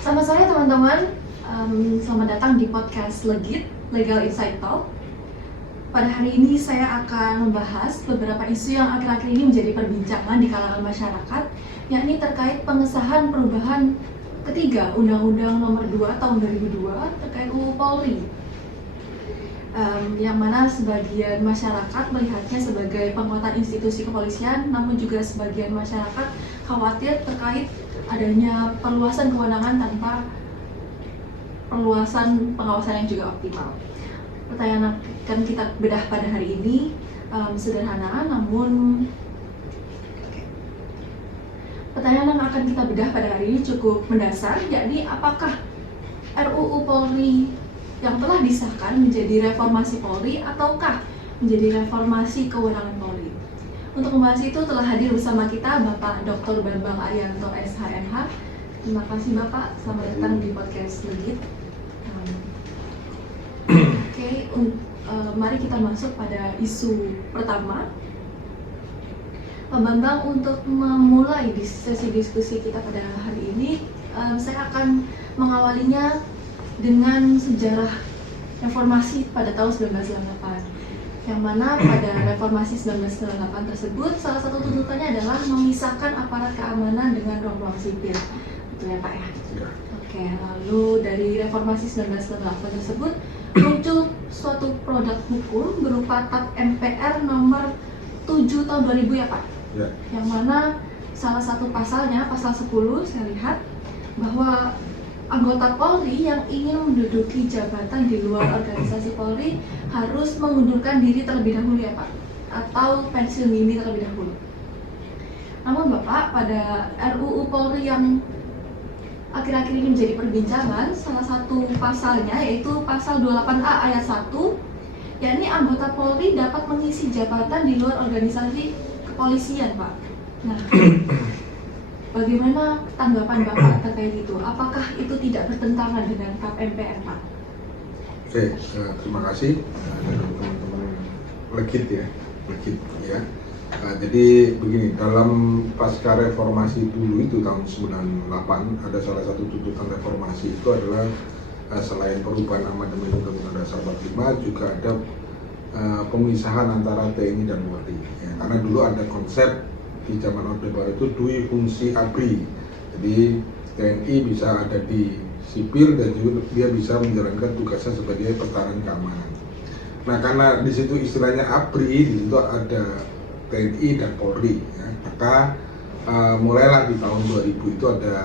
Selamat sore teman-teman, selamat datang di podcast Legit, Legal Insight Talk. Pada hari ini saya akan membahas beberapa isu yang akhir-akhir ini menjadi perbincangan di kalangan masyarakat, yakni terkait pengesahan perubahan ketiga Undang-Undang Nomor 2 Tahun 2002 terkait UU Polri. Yang mana sebagian masyarakat melihatnya sebagai penguatan institusi kepolisian, namun juga sebagian masyarakat khawatir terkait adanya perluasan kewenangan tanpa perluasan pengawasan yang juga optimal. Pertanyaan yang akan kita bedah pada hari ini sederhana, namun pertanyaan yang akan kita bedah pada hari ini cukup mendasar, yakni apakah RUU Polri yang telah disahkan menjadi reformasi Polri ataukah menjadi reformasi kewenangan Polri. Untuk membahas itu telah hadir bersama kita Bapak Dr. Bambang Arianto SHMH. Terima kasih Bapak, selamat datang di podcast Legit. Mari kita masuk pada isu pertama. Pak Bambang, untuk memulai sesi diskusi kita pada hari ini, saya akan mengawalinya dengan sejarah reformasi pada tahun 1998, yang mana pada reformasi 1998 tersebut salah satu tuntutannya adalah memisahkan aparat keamanan dengan ruang-ruang sipil, betul ya Pak ya? Oke, lalu dari reformasi 1998 tersebut muncul suatu produk hukum berupa TAP MPR nomor 7 tahun 2000 ya Pak? Ya. Yang mana salah satu pasalnya, pasal 10, saya lihat bahwa anggota Polri yang ingin menduduki jabatan di luar organisasi Polri harus mengundurkan diri terlebih dahulu ya Pak, atau pensiun dini terlebih dahulu. Namun Bapak, pada RUU Polri yang akhir-akhir ini menjadi perbincangan, salah satu pasalnya yaitu pasal 28A ayat 1, yakni anggota Polri dapat mengisi jabatan di luar organisasi kepolisian Pak. Nah, bagaimana tanggapan Bapak terkait itu? Apakah itu tidak bertentangan dengan TAP MPR, Pak? Oke, terima kasih dari teman-teman Legit ya. Jadi begini, dalam pasca reformasi dulu itu tahun 98 ada salah satu tuntutan reformasi itu adalah selain perubahan amandemen Undang-Undang Dasar 45 juga ada pemisahan antara TNI dan Polri. Ya, karena dulu ada konsep di zaman Orde Baru itu dui fungsi ABRI, jadi TNI bisa ada di sipil dan juga dia bisa menjalankan tugasnya sebagai pertahanan keamanan. Nah, karena di situ istilahnya ABRI, di situ ada TNI dan Polri, ya. Maka mulailah di tahun 2000 itu ada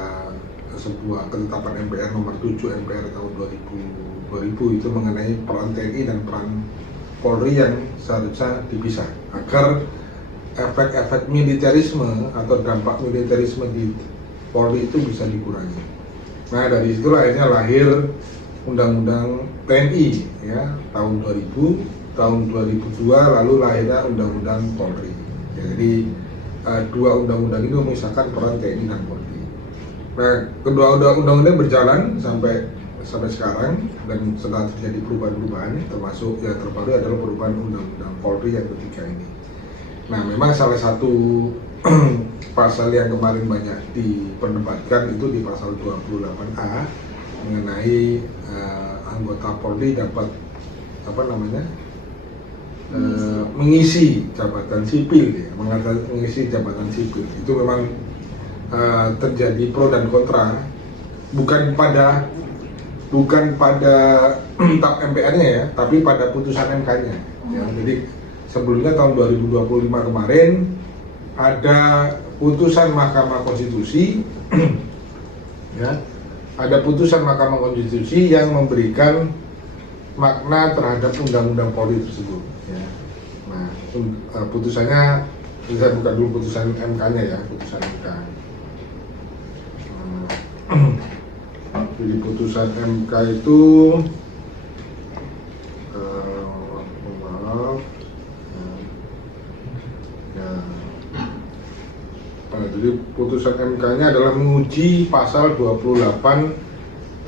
sebuah ketetapan MPR nomor 7 MPR tahun 2000 itu mengenai peran TNI dan peran Polri yang seharusnya dipisah agar efek-efek militerisme atau dampak militerisme di Polri itu bisa dikurangi. Nah, dari situlah akhirnya lahir Undang-Undang TNI ya tahun 2000, tahun 2002 lalu lahirnya Undang-Undang Polri. Ya, jadi dua undang-undang ini memisahkan peran TNI dan Polri. Nah, kedua undang-undang ini berjalan sampai sekarang dan setelah terjadi perubahan-perubahan, termasuk yang terbaru adalah perubahan Undang-Undang Polri yang ketiga ini. Nah, memang salah satu pasal yang kemarin banyak diperdebatkan itu di pasal 28A mengenai anggota Polri dapat mengisi jabatan sipil, ya, mengisi jabatan sipil. Itu memang terjadi pro dan kontra, bukan pada TAP MPR-nya ya, tapi pada putusan MK-nya. Ya, jadi sebelumnya tahun 2025 kemarin ada putusan Mahkamah Konstitusi ya, ada putusan Mahkamah Konstitusi yang memberikan makna terhadap Undang-Undang Polri tersebut ya. Nah, putusannya saya buka dulu putusan MK-nya ya, putusan MK. Jadi putusan MK itu jadi putusan MK-nya adalah menguji pasal 28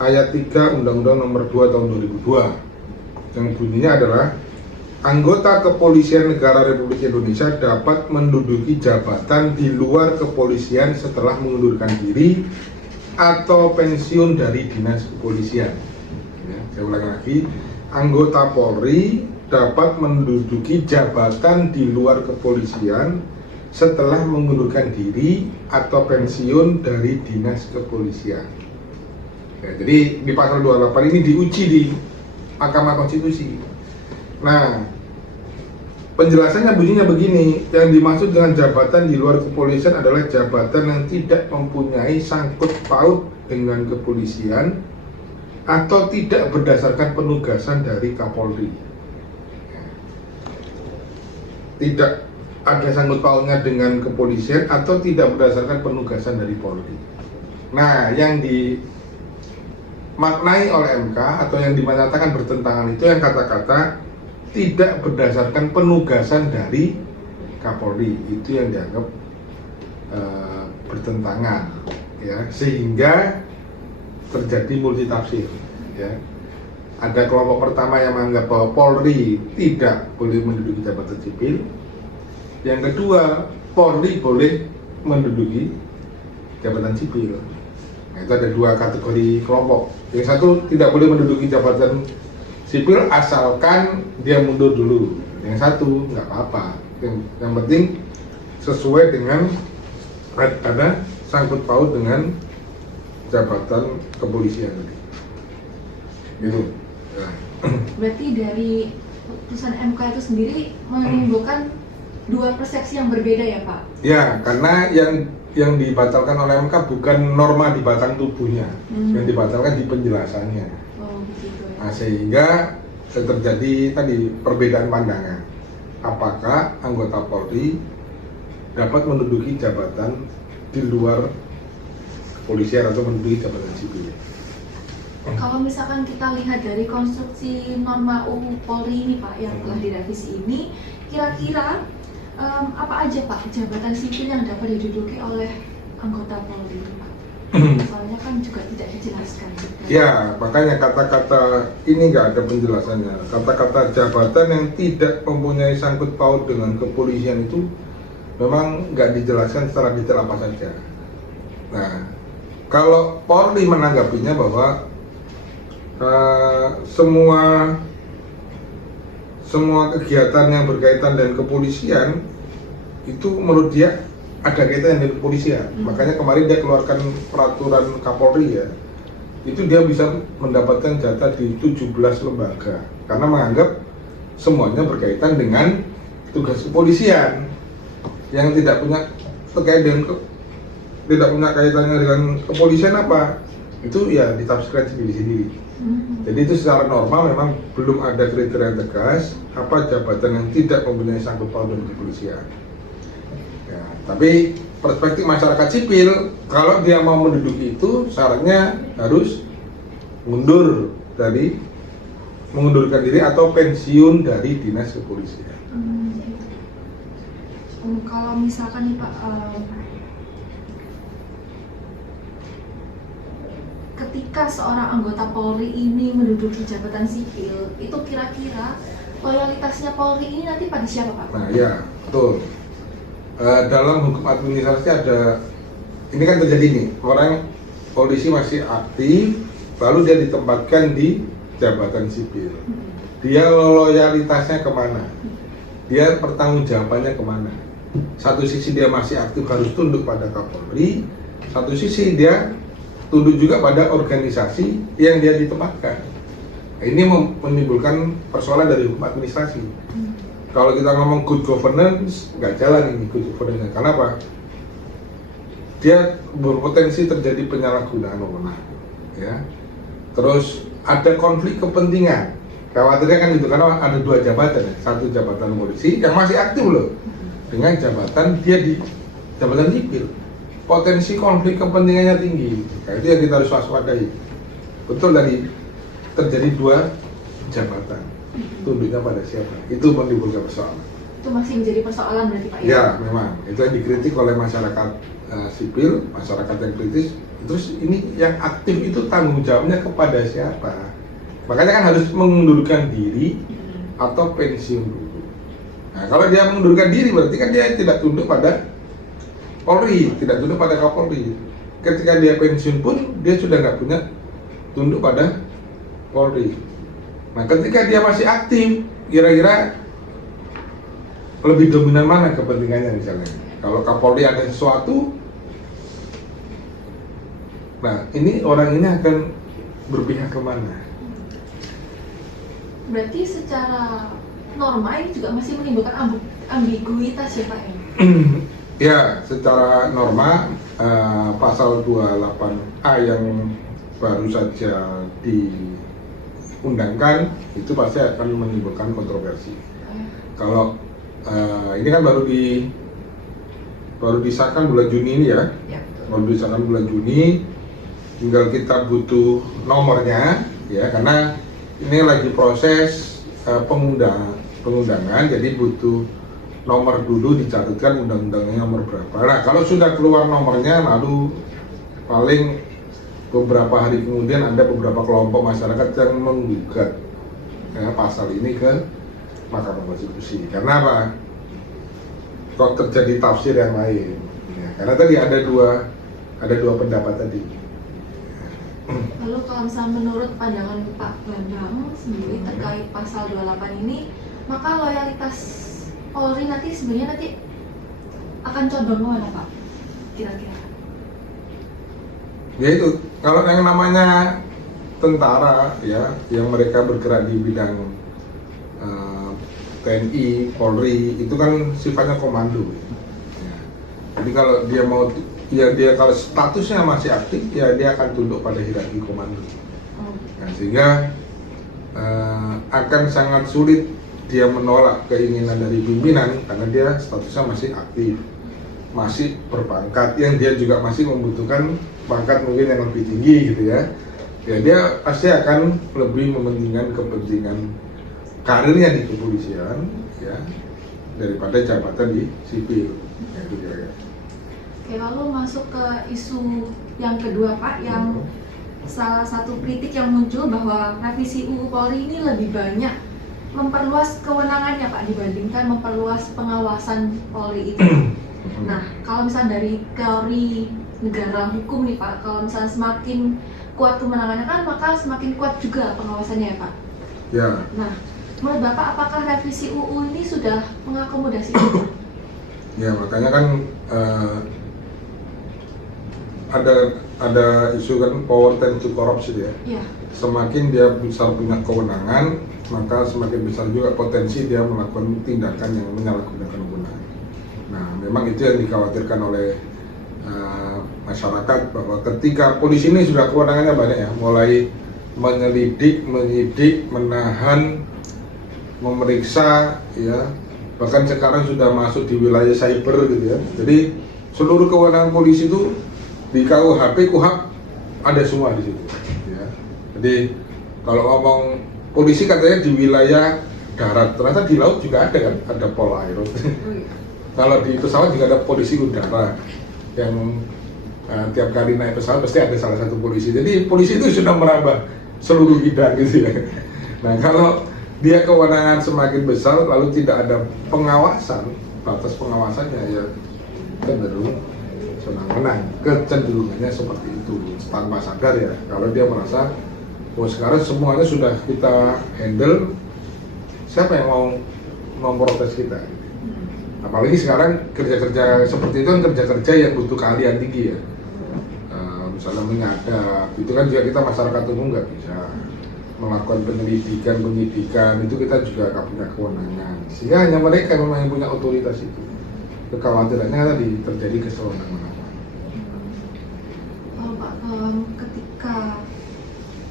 ayat 3 Undang-Undang Nomor 2 Tahun 2002 yang bunyinya adalah anggota kepolisian negara Republik Indonesia dapat menduduki jabatan di luar kepolisian setelah mengundurkan diri atau pensiun dari dinas kepolisian. Ya, saya ulangi lagi, anggota Polri dapat menduduki jabatan di luar kepolisian setelah mengundurkan diri atau pensiun dari dinas kepolisian. Ya, jadi di pasal 28 ini diuji di Mahkamah Konstitusi. Nah, penjelasannya bunyinya begini, yang dimaksud dengan jabatan di luar kepolisian adalah jabatan yang tidak mempunyai sangkut paut dengan kepolisian atau tidak berdasarkan penugasan dari Kapolri. Tidak ada sangkut pautnya dengan kepolisian atau tidak berdasarkan penugasan dari Polri. Nah, yang dimaknai oleh MK atau yang dinyatakan bertentangan itu yang kata-kata tidak berdasarkan penugasan dari Kapolri, itu yang dianggap bertentangan, ya, sehingga terjadi multitafsir. Ya, ada kelompok pertama yang menganggap bahwa Polri tidak boleh menduduki jabatan sipil. Yang kedua, Polri boleh menduduki jabatan sipil. Nah, itu ada dua kategori kelompok. Yang satu tidak boleh menduduki jabatan sipil asalkan dia mundur dulu. Yang satu nggak apa-apa. Yang penting sesuai dengan ada sangkut paut dengan jabatan kepolisian tadi. Gitu. Ya. Berarti dari putusan MK itu sendiri menimbulkan dua persepsi yang berbeda ya Pak? Ya, karena yang dibatalkan oleh MK bukan norma di batang tubuhnya, yang dibatalkan di penjelasannya. Oh, begitu ya. Nah, sehingga terjadi tadi perbedaan pandangan. Apakah anggota Polri dapat menduduki jabatan di luar kepolisian atau menduduki jabatan sipil? Kalau misalkan kita lihat dari konstruksi norma UU Polri ini Pak yang telah direvisi ini, kira-kira apa aja Pak jabatan sipil yang dapat diduduki oleh anggota Polri Pak? Soalnya kan juga tidak dijelaskan. Ya, makanya kata-kata ini nggak ada penjelasannya. Kata-kata jabatan yang tidak mempunyai sangkut paut dengan kepolisian itu memang nggak dijelaskan secara detail apa saja. Nah, kalau Polri menanggapinya bahwa semua kegiatan yang berkaitan dengan kepolisian itu menurut dia ada kaitan dengan kepolisian. Makanya kemarin dia keluarkan peraturan Kapolri ya. Itu dia bisa mendapatkan jatah di 17 lembaga karena menganggap semuanya berkaitan dengan tugas kepolisian yang tidak punya tidak punya kaitannya dengan kepolisian apa itu ya ditafsirkan sendiri-sendiri. Jadi itu secara normal memang belum ada kriteria tegas apa jabatan yang tidak mempunyai sangkut paut dengan kepolisian. Ya, tapi perspektif masyarakat sipil kalau dia mau menduduki itu syaratnya harus mengundurkan diri atau pensiun dari dinas kepolisian. Kalau misalkan nih Pak, ketika seorang anggota Polri ini menduduki jabatan sipil, itu kira-kira loyalitasnya Polri ini nanti pada siapa Pak? Nah ya, betul. Dalam hukum administrasi ada, ini kan terjadi nih, orang polisi masih aktif, lalu dia ditempatkan di jabatan sipil. Dia loyalitasnya kemana? Dia pertanggungjawabannya kemana? Satu sisi dia masih aktif harus tunduk pada Kapolri, satu sisi dia tunduk juga pada organisasi yang dia ditempatkan. Nah, ini menimbulkan persoalan dari hukum administrasi. Kalau kita ngomong good governance, nggak jalan ini good governance. Kenapa? Dia berpotensi terjadi penyalahgunaan wewenang, ya. Terus ada konflik kepentingan. Khawatirnya kan gitu, karena ada dua jabatan, ya. Satu jabatan polisi yang masih aktif loh, dengan jabatan dia di jabatan sipil. Potensi konflik kepentingannya tinggi. Nah, itu yang kita harus waspadai. Betul tadi terjadi dua jabatan. Tunduknya pada siapa? Itu menimbulkan persoalan. Itu masih menjadi persoalan berarti Pak ya? Ya, memang. Itu yang dikritik oleh masyarakat sipil, masyarakat yang kritis. Terus ini yang aktif itu tanggung jawabnya kepada siapa? Makanya kan harus mengundurkan diri atau pensiun dulu. Nah, kalau dia mengundurkan diri berarti kan dia tidak tunduk pada Polri, tidak tunduk pada Kapolri. ketika dia pensiun pun dia sudah nggak punya tunduk pada Polri. Nah, ketika dia masih aktif, kira-kira lebih dominan mana kepentingannya misalnya? Kalau Kapolri ada sesuatu, nah ini orang ini akan berpihak kemana? Berarti secara norma ini juga masih menimbulkan ambiguitas ya Pak ya? Ya, secara norma pasal 28A yang baru saja diundangkan itu pasti akan menimbulkan kontroversi. Kalau ini kan baru disahkan bulan Juni ini ya, baru disahkan bulan Juni, tinggal kita butuh nomornya ya, karena ini lagi proses pengundangan, jadi butuh nomor dulu, dicatatkan undang-undangnya nomor berapa. Nah, kalau sudah keluar nomornya, lalu paling beberapa hari kemudian ada beberapa kelompok masyarakat yang menggugat ya, pasal ini ke Mahkamah Konstitusi. Karena apa? Kok terjadi tafsir yang lain? Ya, karena tadi ada dua pendapat tadi. Lalu kalau misalnya menurut pandangan Pak Bambang sendiri terkait pasal 28 ini, maka loyalitas Polri nanti akan condong kemana Pak? Kira-kira? Ya itu, kalau yang namanya tentara ya, yang mereka bergerak di bidang TNI, Polri, itu kan sifatnya komando ya. Jadi kalau dia mau, ya dia kalau statusnya masih aktif, ya dia akan tunduk pada hierarki komando. Nah, sehingga akan sangat sulit dia menolak keinginan dari pimpinan karena dia statusnya masih aktif, masih berpangkat, yang dia juga masih membutuhkan pangkat mungkin yang lebih tinggi gitu ya. Ya dia pasti akan lebih mementingkan kepentingan karirnya di kepolisian ya daripada jabatan di sipil. Ya, itu kira-kira. Oke, lalu masuk ke isu yang kedua Pak, yang salah satu kritik yang muncul bahwa revisi UU Polri ini lebih banyak memperluas kewenangannya Pak dibandingkan memperluas pengawasan Polri itu. Nah, kalau misalnya dari teori negara hukum nih Pak, kalau misalnya semakin kuat kewenangannya kan maka semakin kuat juga pengawasannya ya Pak. Ya. Nah, menurut Bapak apakah revisi UU ini sudah mengakomodasi itu? Ya, makanya kan ada isu kan power tend to corruption ya. Iya. Semakin dia besar punya kewenangan, maka semakin besar juga potensi dia melakukan tindakan yang menyalahgunakan kewenangan. Nah, memang itu yang dikhawatirkan oleh masyarakat, bahwa ketika polisi ini sudah kewenangannya banyak ya, mulai menyelidik, menyidik, menahan, memeriksa ya, bahkan sekarang sudah masuk di wilayah cyber gitu ya. Jadi seluruh kewenangan polisi itu di KUHP, KUHAP ada semua di situ ya. Jadi kalau ngomong polisi katanya di wilayah darat, ternyata di laut juga ada kan, ada Polair. Kalau di pesawat juga ada polisi udara yang tiap kali naik pesawat pasti ada salah satu polisi. Jadi polisi itu sudah merambah seluruh bidang gitu ya. Nah, kalau dia kewenangan semakin besar lalu tidak ada pengawasan, batas pengawasannya ya cenderung senang-senang, kecenderungannya seperti itu tanpa sadar ya. Kalau dia merasa bahwa sekarang semuanya sudah kita handle, siapa yang mau memprotes kita? Apalagi sekarang kerja-kerja seperti itu kan kerja-kerja yang butuh keahlian tinggi ya. Misalnya menyadap, itu kan juga kita masyarakat umum nggak bisa melakukan penyidikan itu, kita juga nggak punya kewenangan, sehingga hanya mereka memang yang punya otoritas itu. Kekhawatirannya tadi terjadi kesewenang-wenangan. Pak, ketika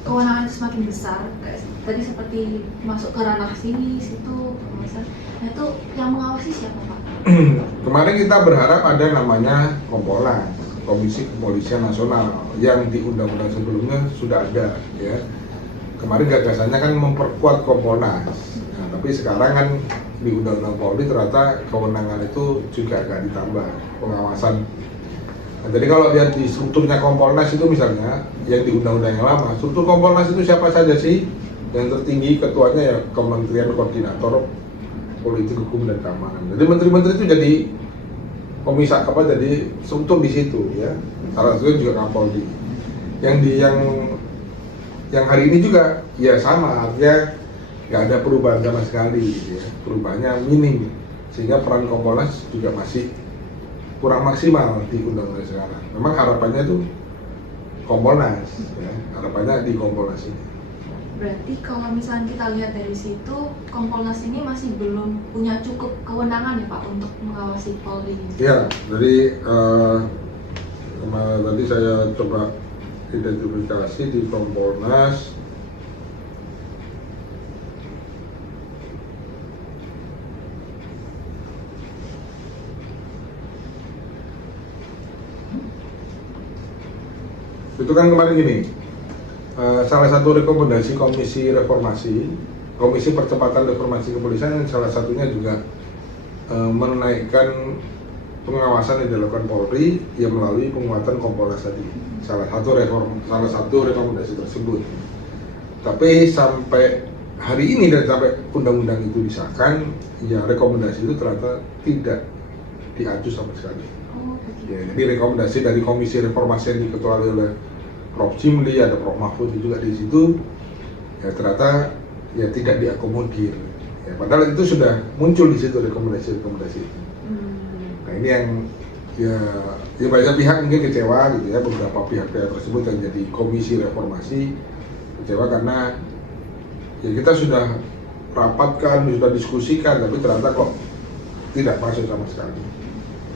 kewenangan semakin besar, kayak tadi seperti masuk ke ranah sini, situ, pengawasan, nah itu yang mengawasi siapa Pak? Kemarin kita berharap ada namanya Kompolnas, Komisi Kepolisian Nasional, yang di undang-undang sebelumnya sudah ada ya. Kemarin gagasannya kan memperkuat Kompolnas, nah, tapi sekarang kan di Undang-Undang Polri ternyata kewenangan itu juga agak ditambah pengawasan. Nah, jadi kalau lihat di strukturnya Kompolnas itu misalnya yang di Undang-Undang yang lama, struktur Kompolnas itu siapa saja sih? Yang tertinggi ketuanya ya Kementerian Koordinator Politik Hukum dan Keamanan. Jadi menteri-menteri itu jadi komisar apa jadi struktur di situ ya. Salah satunya juga Kapolri. Yang hari ini juga ya sama, artinya nggak ada perubahan sama sekali gitu ya. Perubahannya minim, sehingga peran Kompolnas juga masih kurang maksimal di undang-undang sekarang. Memang harapannya tuh Kompolnas ya, harapannya di Kompolnas ini. Berarti kalau misalnya kita lihat dari situ, Kompolnas ini masih belum punya cukup kewenangan ya Pak untuk mengawasi Polri. Ya, jadi kemarin tadi saya coba identifikasi di Kompolnas. Itu kan kemarin gini, salah satu rekomendasi Komisi Reformasi, Komisi Percepatan Reformasi Kepolisian, yang salah satunya juga menaikkan pengawasan yang dilakukan Polri yang melalui penguatan Kompolnas tadi. Salah satu rekomendasi tersebut. Tapi sampai hari ini dan sampai undang-undang itu disahkan, ya rekomendasi itu ternyata tidak diacu sama sekali. Ya, jadi rekomendasi dari Komisi Reformasi yang diketuai oleh Prof. Jimli, ada Prof. Mahfud juga di situ, ya ternyata ya tidak diakomodir. Ya, padahal itu sudah muncul di situ rekomendasi-rekomendasi itu. Nah ini yang ya banyak pihak mungkin kecewa gitu ya, beberapa pihak-pihak tersebut yang jadi Komisi Reformasi kecewa karena ya kita sudah rapatkan, sudah diskusikan, tapi ternyata kok tidak masuk sama sekali.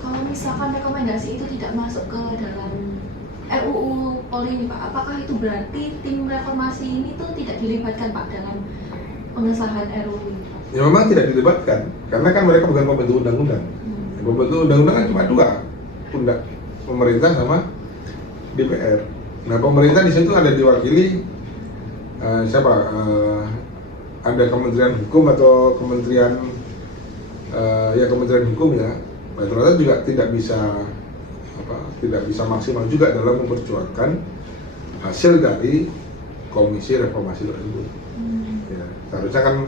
Kalau misalkan rekomendasi itu tidak masuk ke dalam RUU Polri ini Pak, apakah itu berarti tim reformasi ini tuh tidak dilibatkan Pak dalam pengesahan RUU ini Pak? Ya memang tidak dilibatkan, karena kan mereka bukan pembentuk undang-undang. Pembentuk undang-undang kan cuma dua, pemerintah sama DPR. Nah pemerintah di situ ada diwakili ada Kementerian Hukum atau Kementerian Kementerian Hukum ya. Nah, ternyata juga tidak bisa maksimal juga dalam memperjuangkan hasil dari Komisi Reformasi tersebut. Ya, seharusnya kan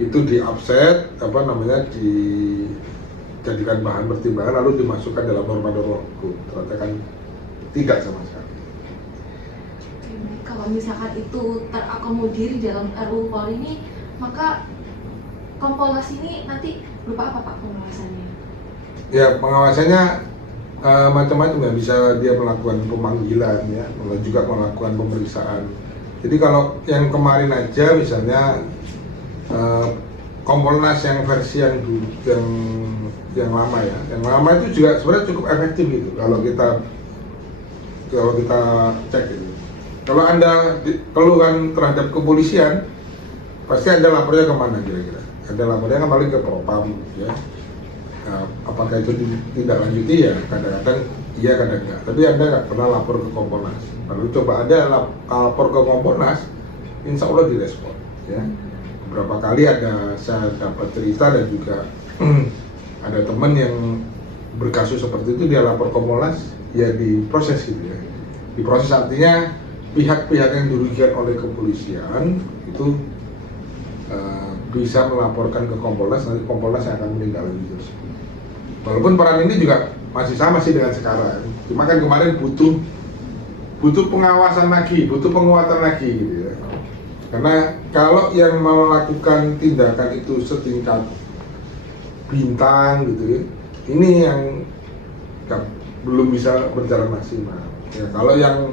itu di-offset, dijadikan bahan pertimbangan lalu dimasukkan dalam norma-norma hukum. Ternyata kan tidak sama sekali. Kalau misalkan itu terakomodir dalam RUU Polri ini, maka Kompolnas ini nanti berupa apa Pak pengawasannya? Ya pengawasannya macam-macam ya, bisa dia melakukan pemanggilan ya, juga melakukan pemeriksaan. Jadi kalau yang kemarin aja misalnya Kompolnas yang versi yang lama ya, yang lama itu juga sebenarnya cukup efektif gitu kalau kita cek gitu. Kalau Anda keluhan terhadap kepolisian, pasti Anda lapornya kemana kira-kira? Anda lapornya kembali ke Propam ya. Nah, apakah itu ditindaklanjuti ya? Kadang-kadang iya, kadang enggak. Tapi Anda nggak pernah lapor ke Kompolnas. Lalu coba Anda lapor ke Kompolnas, insya Allah direspon ya. Beberapa kali saya dapat cerita dan juga ada teman yang berkasus seperti itu, dia lapor Kompolnas, ya diproses gitu ya. Diproses artinya pihak-pihak yang dirugikan oleh kepolisian itu bisa melaporkan ke Kompolnas, nanti Kompolnas yang akan menindaklanjuti. Walaupun peran ini juga masih sama sih dengan sekarang, cuma kan kemarin butuh pengawasan lagi, butuh penguatan lagi gitu ya. Karena kalau yang melakukan tindakan itu setingkat bintang gitu ya, ini yang belum bisa berjalan maksimal. Ya, kalau yang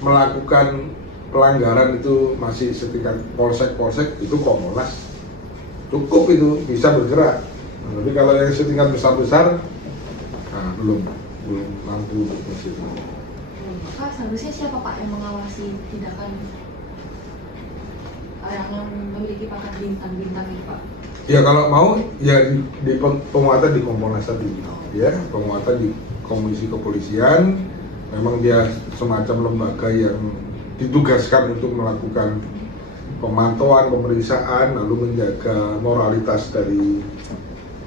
melakukan pelanggaran itu masih setingkat polsek itu Kompolnas cukup itu bisa bergerak. Nah, tapi kalau yang setingkat besar belum mampu untuk ke situ. Pak, seharusnya siapa Pak yang mengawasi tindakan yang memiliki pangkat bintang-bintang ini Pak? Ya kalau mau ya di penguatan di Kompolnas tadi ya, penguatan di Komisi Kepolisian, memang dia semacam lembaga yang ditugaskan untuk melakukan pemantauan, pemeriksaan, lalu menjaga moralitas dari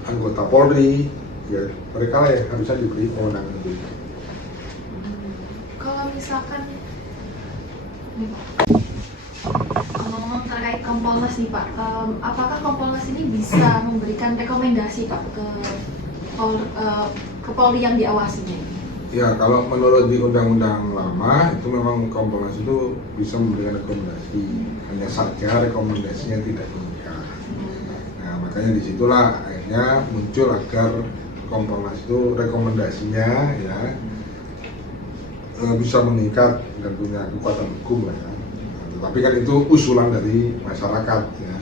anggota Polri. Ya mereka lah yang harusnya diberi kewenangan itu. Kalau misalkan nih Pak, ngomong terkait Kompolnas nih Pak, apakah Kompolnas ini bisa memberikan rekomendasi Pak ke ke Polri yang diawasinya? Ya, kalau menurut di undang-undang lama itu memang Kompolnas itu bisa memberikan rekomendasi, hanya saja rekomendasinya tidak mengikat. Nah, makanya disitulah akhirnya muncul agar Kompolnas itu rekomendasinya ya bisa mengikat dan punya kekuatan hukum lah ya. Nah, tetapi kan itu usulan dari masyarakat ya.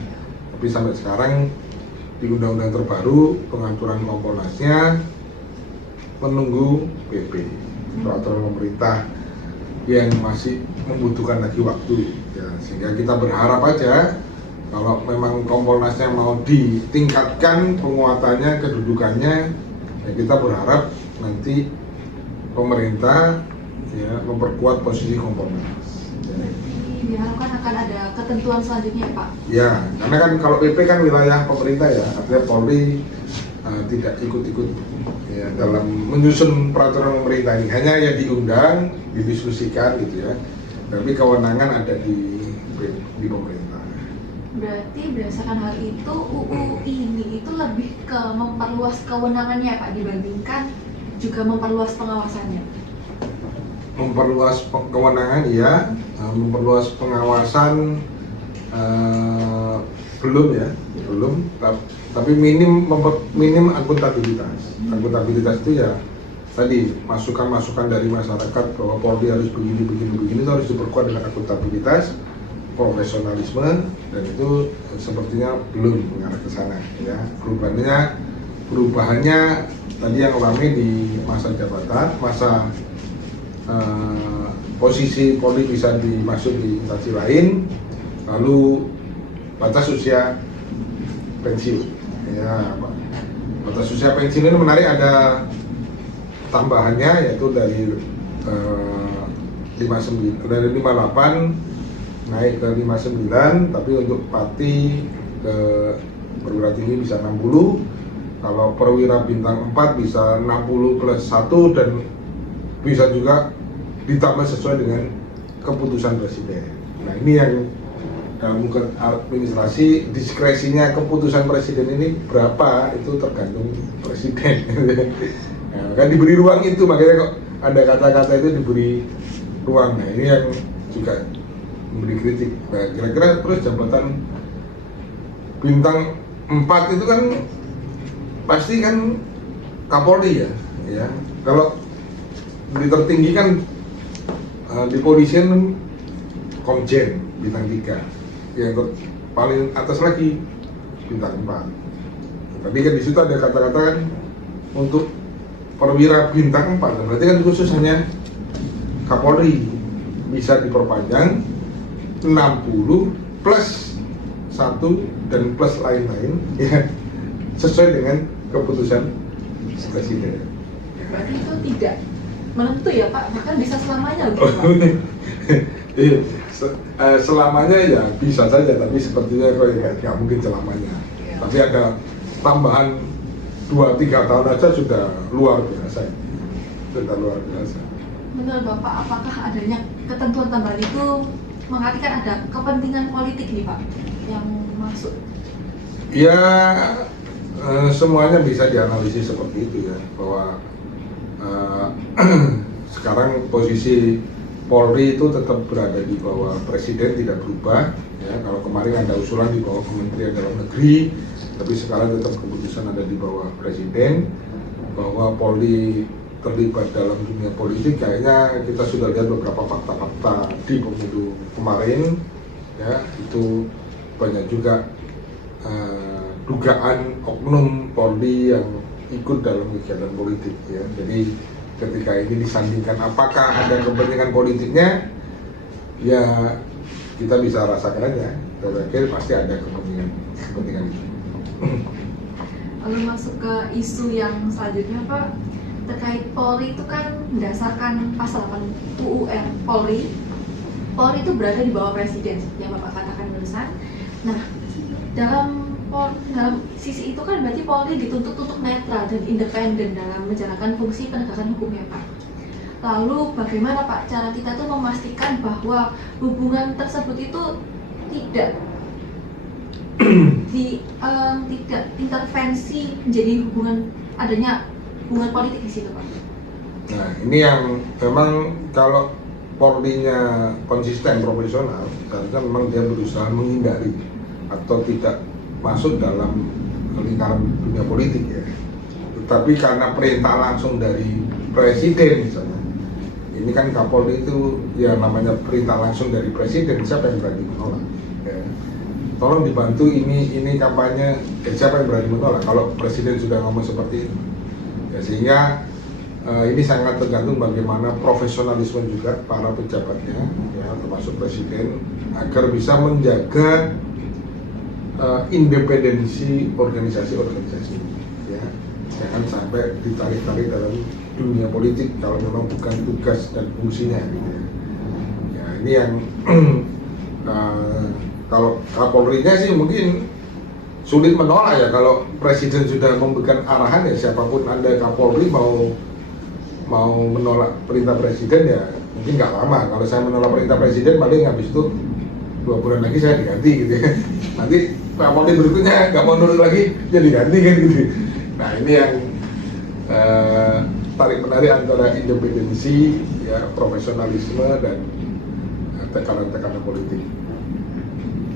Tapi sampai sekarang di undang-undang terbaru pengaturan Kompolnasnya menunggu PP, peraturan pemerintah yang masih membutuhkan lagi waktu ya, sehingga kita berharap aja kalau memang Kompolnasnya mau ditingkatkan penguatannya, kedudukannya ya, kita berharap nanti pemerintah ya memperkuat posisi Kompolnas ya. Diharapkan akan ada ketentuan selanjutnya ya Pak? Ya, karena kan kalau PP kan wilayah pemerintah ya, artinya Polri tidak ikut-ikut ya, dalam menyusun peraturan pemerintah ini, hanya ya diundang, didiskusikan gitu ya, tapi kewenangan ada di pemerintah. Berarti berdasarkan hal itu UU ini itu lebih ke memperluas kewenangannya Pak dibandingkan juga memperluas pengawasannya? Memperluas kewenangan ya, memperluas pengawasan belum ya, belum. Tapi minim akuntabilitas. Akuntabilitas itu ya tadi masukan-masukan dari masyarakat bahwa Polri harus begini itu harus diperkuat dengan akuntabilitas, profesionalisme, dan itu sepertinya belum mengarah ke sana ya. Perubahannya tadi yang ramai di masa jabatan, masa posisi Polri bisa dimasuk di instansi lain, lalu batas usia pensiun ya. Batas usia pensiun ini menarik, ada tambahannya yaitu dari 58 naik ke 59, tapi untuk Pati ke perwira tinggi bisa 60, kalau perwira bintang 4 bisa 60 plus 1, dan bisa juga ditambah sesuai dengan keputusan presiden. Nah, ini yang mungkin administrasi diskresinya keputusan presiden ini berapa itu tergantung presiden. Nah, kan diberi ruang itu, makanya kok ada kata-kata itu diberi ruang. Nah, ini yang juga memberi kritik. Nah, kira-kira terus jabatan bintang 4 itu kan pasti kan Kapolri ya. Kalau di tertinggi kan di polisian Komjen bintang 3, yang paling atas lagi bintang 4. Tadi kan di situ ada kata-kata kan untuk perwira bintang 4, berarti kan khusus hanya Kapolri bisa diperpanjang 60 plus 1 dan plus lain-lain ya, sesuai dengan keputusan presiden. Berarti itu tidak menentu ya Pak, bahkan bisa selamanya gitu Pak? Selamanya ya bisa saja, tapi sepertinya kok ya nggak mungkin selamanya. Ya. Tapi ada tambahan 2-3 tahun aja sudah luar biasa. Sudah luar biasa. Menurut Bapak, apakah adanya ketentuan tambahan itu mengartikan ada kepentingan politik nih Pak yang masuk? Ya, semuanya bisa dianalisis seperti itu ya, bahwa sekarang posisi Polri itu tetap berada di bawah presiden, tidak berubah ya. Kalau kemarin ada usulan di bawah Kementerian Dalam Negeri, tapi sekarang tetap keputusan ada di bawah presiden. Bahwa Polri terlibat dalam dunia politik, kayaknya kita sudah lihat beberapa fakta-fakta di pemilu kemarin ya, itu banyak juga dugaan oknum Polri yang ikut dalam kegiatan politik ya. Jadi ketika ini disandingkan apakah ada kepentingan politiknya, ya kita bisa rasakan aja, terakhir pasti ada kepentingan itu. Lalu masuk ke isu yang selanjutnya Pak, terkait Polri itu kan berdasarkan pasal 8 UUR Polri itu berada di bawah presiden yang Bapak katakan barusan. Nah, dalam sisi itu kan berarti Polri dituntut untuk netral dan independen dalam menjalankan fungsi penegakan hukumnya Pak. Lalu bagaimana Pak cara kita tuh memastikan bahwa hubungan tersebut itu tidak tidak intervensi menjadi hubungan adanya hubungan politik di situ, Pak? Nah, ini yang memang kalau Polri-nya konsisten profesional, seharusnya memang dia berusaha menghindari atau tidak masuk dalam lingkaran dunia politik ya. Tetapi karena perintah langsung dari presiden misalnya, ini kan Kapolri itu ya namanya perintah langsung dari presiden, siapa yang berani menolak? Ya. Tolong dibantu ini kampanye, siapa yang berani menolak kalau presiden sudah ngomong seperti itu? Ya, sehingga ini sangat tergantung bagaimana profesionalisme juga para pejabatnya, ya, termasuk presiden, agar bisa menjaga independensi organisasi-organisasi, ya, jangan sampai ditarik-tarik dalam dunia politik kalau memang bukan tugas dan fungsinya, gitu ya. Ya, ini yang kalau Kapolri-nya sih mungkin sulit menolak ya, kalau presiden sudah memberikan arahan ya siapapun Anda Kapolri mau menolak perintah presiden ya mungkin nggak lama. Kalau saya menolak perintah presiden paling habis itu 2 bulan lagi saya diganti gitu ya. Nanti Kapolri berikutnya nggak mau nurut lagi dia diganti kan gitu. Nah ini yang tarik menarik antara independensi, ya, profesionalisme dan tekanan-tekanan politik.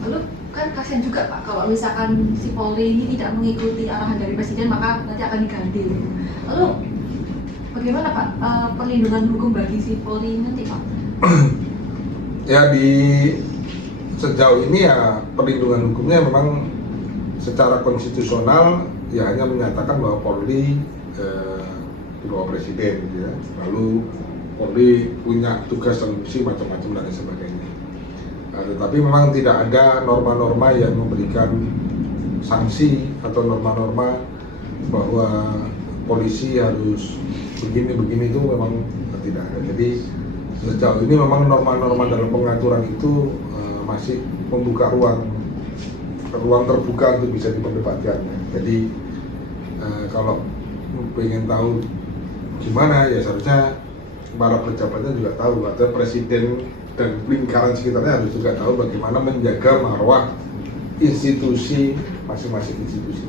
Lalu kan kasihan juga Pak kalau misalkan si Polri ini tidak mengikuti arahan dari presiden maka nanti akan diganti. Lalu bagaimana Pak perlindungan hukum bagi si Polri nanti Pak? Ya di sejauh ini ya perlindungan hukumnya memang secara konstitusional ya hanya menyatakan bahwa Polri di bawah presiden gitu ya. Lalu Polri punya tugas dan fungsi macam-macam dan sebagainya. Tetapi memang tidak ada norma-norma yang memberikan sanksi atau norma-norma bahwa polisi harus begini-begini itu memang tidak ada. Jadi sejauh ini memang norma-norma dalam pengaturan itu masih membuka ruang terbuka untuk bisa diperdebatkan. Jadi kalau pengen tahu gimana ya seharusnya para pejabatnya juga tahu, atau presiden dan lingkaran sekitarnya harus juga tahu bagaimana menjaga marwah institusi masing-masing institusi.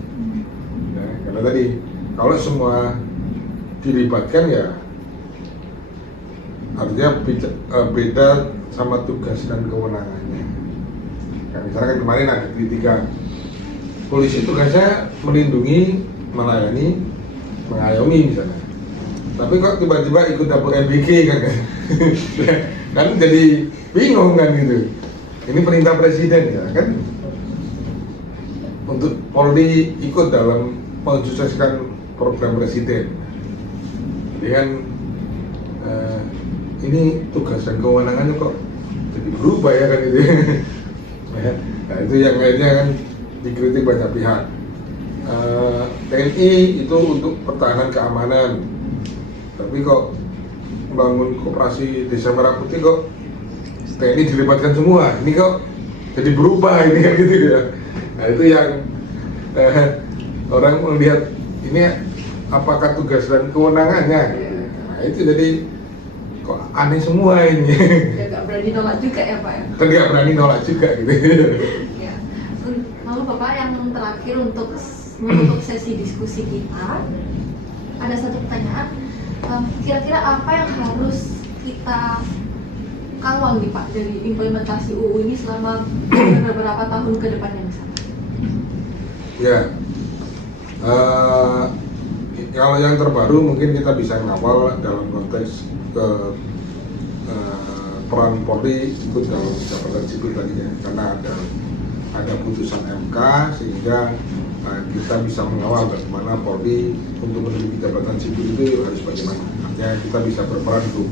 Ya, karena tadi kalau semua dilibatkan ya artinya beda sama tugas dan kewenangannya. Nah, misalkan kemarin ada kritikan polisi tugasnya melindungi, melayani, mengayomi misalnya. Tapi kok tiba-tiba ikut dapur LBG kan? Kan jadi bingung kan gitu. Ini perintah presiden ya kan? Untuk Polri ikut dalam mensukseskan program presiden. Jadi kan ini tugas dan kewenangannya kok jadi berubah ya kan itu. Nah itu yang lainnya kan dikritik banyak pihak. TNI itu untuk pertahanan keamanan, tapi kok membangun koperasi Desa Merah Putih kok TNI dilibatkan semua, ini kok jadi berubah ini kan gitu ya. Nah itu yang orang melihat ini apakah tugas dan kewenangannya. Nah itu jadi kok aneh semua ini. Nggak berani nolak juga ya Pak ya? Kan nggak berani nolak juga gitu. Ya. Lalu Bapak yang terakhir untuk menutup sesi diskusi kita, ada satu pertanyaan. Kira-kira apa yang harus kita kawal nih Pak dari implementasi UU ini selama beberapa tahun ke depannya misalnya? Ya, kalau yang terbaru mungkin kita bisa ngawal dalam konteks peran Polri ikut dalam jabatan sipil tadi ya, karena ada putusan MK sehingga kita bisa mengawal bagaimana Polri untuk menduduki jabatan sipil itu harus bagaimana. Artinya kita bisa berperan untuk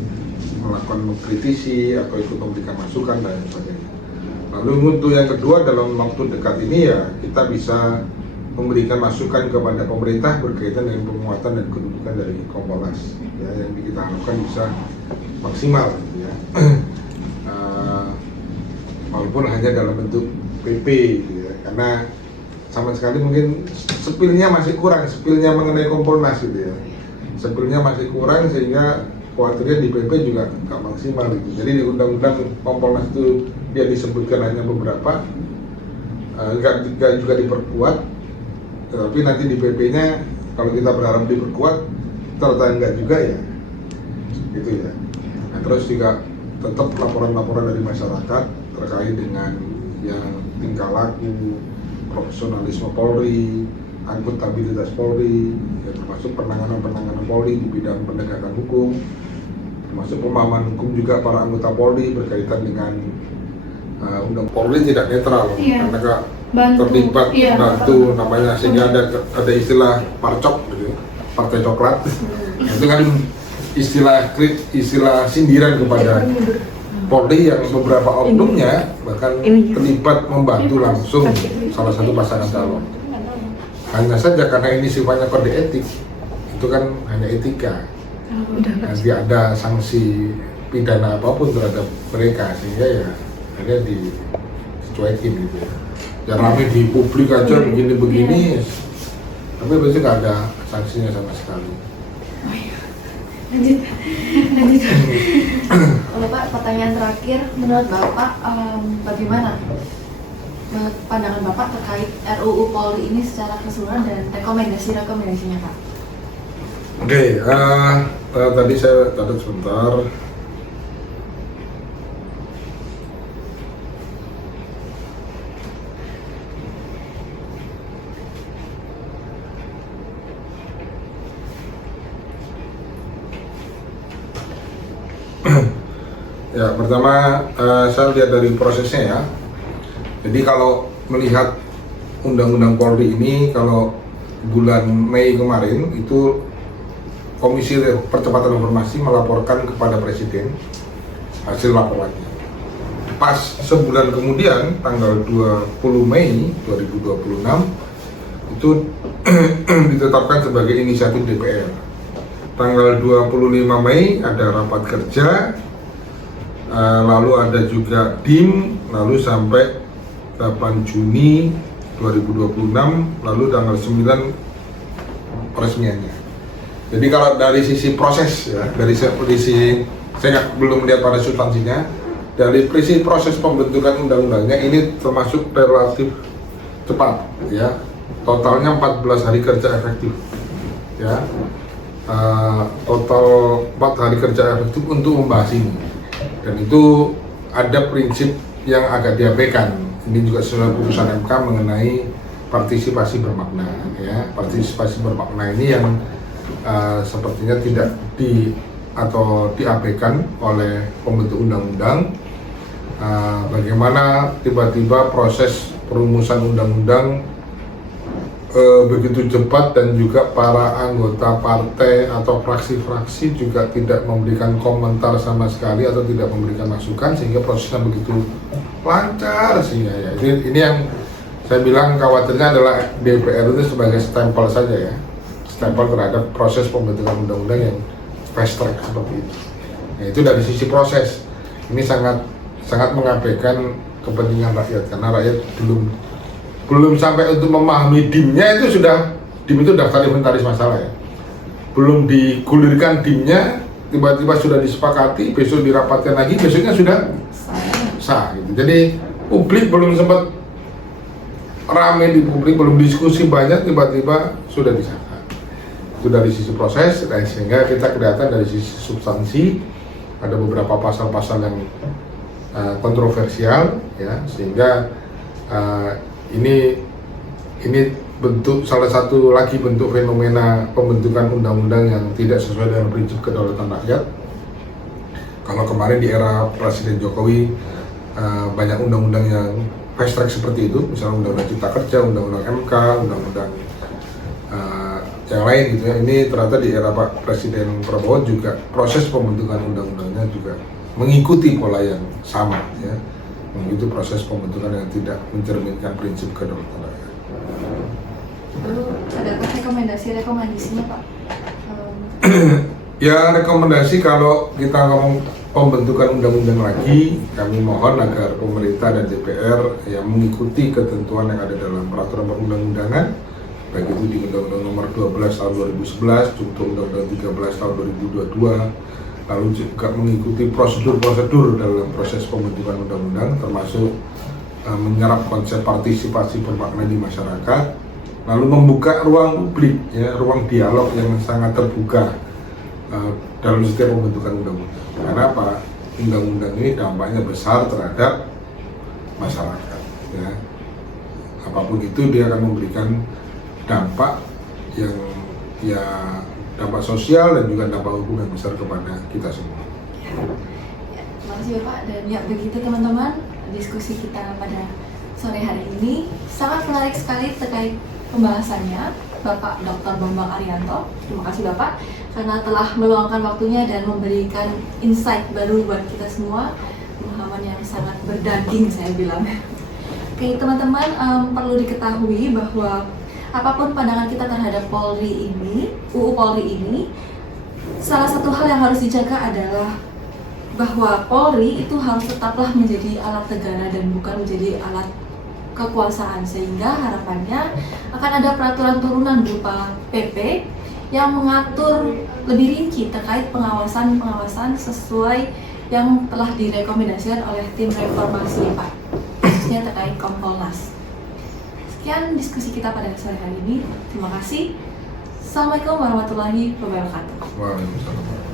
melakukan mengkritisi atau ikut memberikan masukan dan sebagainya. Lalu untuk yang kedua dalam waktu dekat ini ya kita bisa memberikan masukan kepada pemerintah berkaitan dengan penguatan dan kedudukan dari Kompolnas ya, yang kita harapkan bisa maksimal gitu ya. Walaupun hanya dalam bentuk PP gitu ya, karena sama sekali mungkin spillnya masih kurang, spillnya mengenai Kompolnas gitu ya, spillnya masih kurang sehingga khawatirnya di PP juga nggak maksimal gitu. Jadi di undang-undang Kompolnas itu dia disebutkan hanya beberapa, nggak juga diperkuat. Tetapi nanti di PP-nya kalau kita berharap diperkuat ternyata enggak juga ya, gitu ya. Nah, terus juga tetap laporan-laporan dari masyarakat terkait dengan yang tingkah laku, profesionalisme Polri, akuntabilitas Polri, ya, termasuk penanganan Polri di bidang penegakan hukum, termasuk pemahaman hukum juga para anggota Polri berkaitan dengan undang Polri tidak netral, karena terlibat bantu namanya, sehingga ada istilah parcok gitu, partai coklat. Itu kan istilah sindiran kepada Polri yang beberapa oknumnya bahkan terlibat membantu langsung salah satu pasangan calon. Hanya saja karena ini sifatnya kode etik, itu kan hanya etika. Nanti ada sanksi pidana apapun terhadap mereka, sehingga ya akhirnya dicuekin gitu ya. Ya rame di publik aja begini-begini, tapi biasanya nggak ada sanksinya sama sekali. Lanjut. Kalau Pak, pertanyaan terakhir, menurut Bapak bagaimana pandangan Bapak terkait RUU Polri ini secara keseluruhan dan rekomendasinya Pak? Oke, tadi saya catat sebentar. Ya, pertama saya lihat dari prosesnya ya. Jadi kalau melihat Undang-Undang Polri ini, kalau bulan Mei kemarin itu Komisi Percepatan Reformasi melaporkan kepada Presiden hasil laporannya. Pas sebulan kemudian, tanggal 20 Mei 2026 itu ditetapkan sebagai inisiatif DPR. Tanggal 25 Mei ada rapat kerja, lalu ada juga DIM, lalu sampai 8 Juni 2026, lalu tanggal 9 peresmiannya. Jadi kalau dari sisi proses ya, dari sisi saya belum melihat pada substansinya, dari sisi proses pembentukan undang-undangnya ini termasuk relatif cepat ya. Totalnya 14 hari kerja efektif ya. Total 4 hari kerja efektif untuk membahas ini, dan itu ada prinsip yang agak diabaikan. Ini juga sesuai putusan MK mengenai partisipasi bermakna ya. Partisipasi bermakna ini yang sepertinya tidak diabaikan oleh pembentuk undang-undang. Bagaimana tiba-tiba proses perumusan undang-undang begitu cepat, dan juga para anggota partai atau fraksi-fraksi juga tidak memberikan komentar sama sekali atau tidak memberikan masukan, sehingga prosesnya begitu lancar. Sehingga ya ini yang saya bilang khawatirnya adalah DPR itu sebagai stempel saja ya, stempel terhadap proses pembentukan undang-undang yang fast track seperti itu. Nah, itu dari sisi proses ini sangat mengabaikan kepentingan rakyat, karena rakyat belum sampai untuk memahami DIM-nya itu DIM itu daftar inventaris masalah ya. Belum digulirkan DIM-nya, tiba-tiba sudah disepakati, besok dirapatkan lagi, besoknya sudah sah gitu. Jadi publik belum sempat rame di publik, belum diskusi banyak, tiba-tiba sudah disahkan. Itu dari sisi proses, sehingga kita kelihatan dari sisi substansi ada beberapa pasal-pasal yang kontroversial ya, sehingga ini salah satu lagi bentuk fenomena pembentukan undang-undang yang tidak sesuai dengan prinsip kedaulatan rakyat. Kalau kemarin di era Presiden Jokowi banyak undang-undang yang fast track seperti itu, misalnya undang-undang Cipta Kerja, undang-undang MK, undang-undang yang lain gitu ya. Ini ternyata di era Pak Presiden Prabowo juga proses pembentukan undang-undangnya juga mengikuti pola yang sama ya. Itu proses pembentukan yang tidak mencerminkan prinsip kedaulatan rakyat. Lalu adakah rekomendasinya Pak? Ya, rekomendasi kalau kita ngomong pembentukan undang-undang lagi, kami mohon agar pemerintah dan DPR yang mengikuti ketentuan yang ada dalam peraturan perundang-undangan, baik itu di Undang-Undang Nomor 12 Tahun 2011, Junto Undang-Undang 13 Tahun 2022, lalu juga mengikuti prosedur-prosedur dalam proses pembentukan undang-undang, termasuk menyerap konsep partisipasi bermakna di masyarakat, lalu membuka ruang publik, ya, ruang dialog yang sangat terbuka dalam setiap pembentukan undang-undang. Karena apa? Undang-undang ini dampaknya besar terhadap masyarakat, ya. Apapun itu dia akan memberikan dampak yang ya dampak sosial dan juga dampak hukum yang besar kepada kita semua. Ya, terima kasih Bapak, dan ya begitu teman-teman, diskusi kita pada sore hari ini sangat menarik sekali terkait pembahasannya Bapak Dr. Bambang Arianto. Terima kasih Bapak karena telah meluangkan waktunya dan memberikan insight baru buat kita semua, pemahaman yang sangat berdaging saya bilang. Oke teman-teman, perlu diketahui bahwa apapun pandangan kita terhadap Polri ini, UU Polri ini, salah satu hal yang harus dijaga adalah bahwa Polri itu harus tetaplah menjadi alat negara dan bukan menjadi alat kekuasaan, sehingga harapannya akan ada peraturan turunan berupa PP yang mengatur lebih rinci terkait pengawasan sesuai yang telah direkomendasikan oleh tim reformasi Pak, khususnya terkait Kompolnas. Sekian diskusi kita pada sore hari ini. Terima kasih. Assalamualaikum warahmatullahi wabarakatuh. Waalaikumsalam.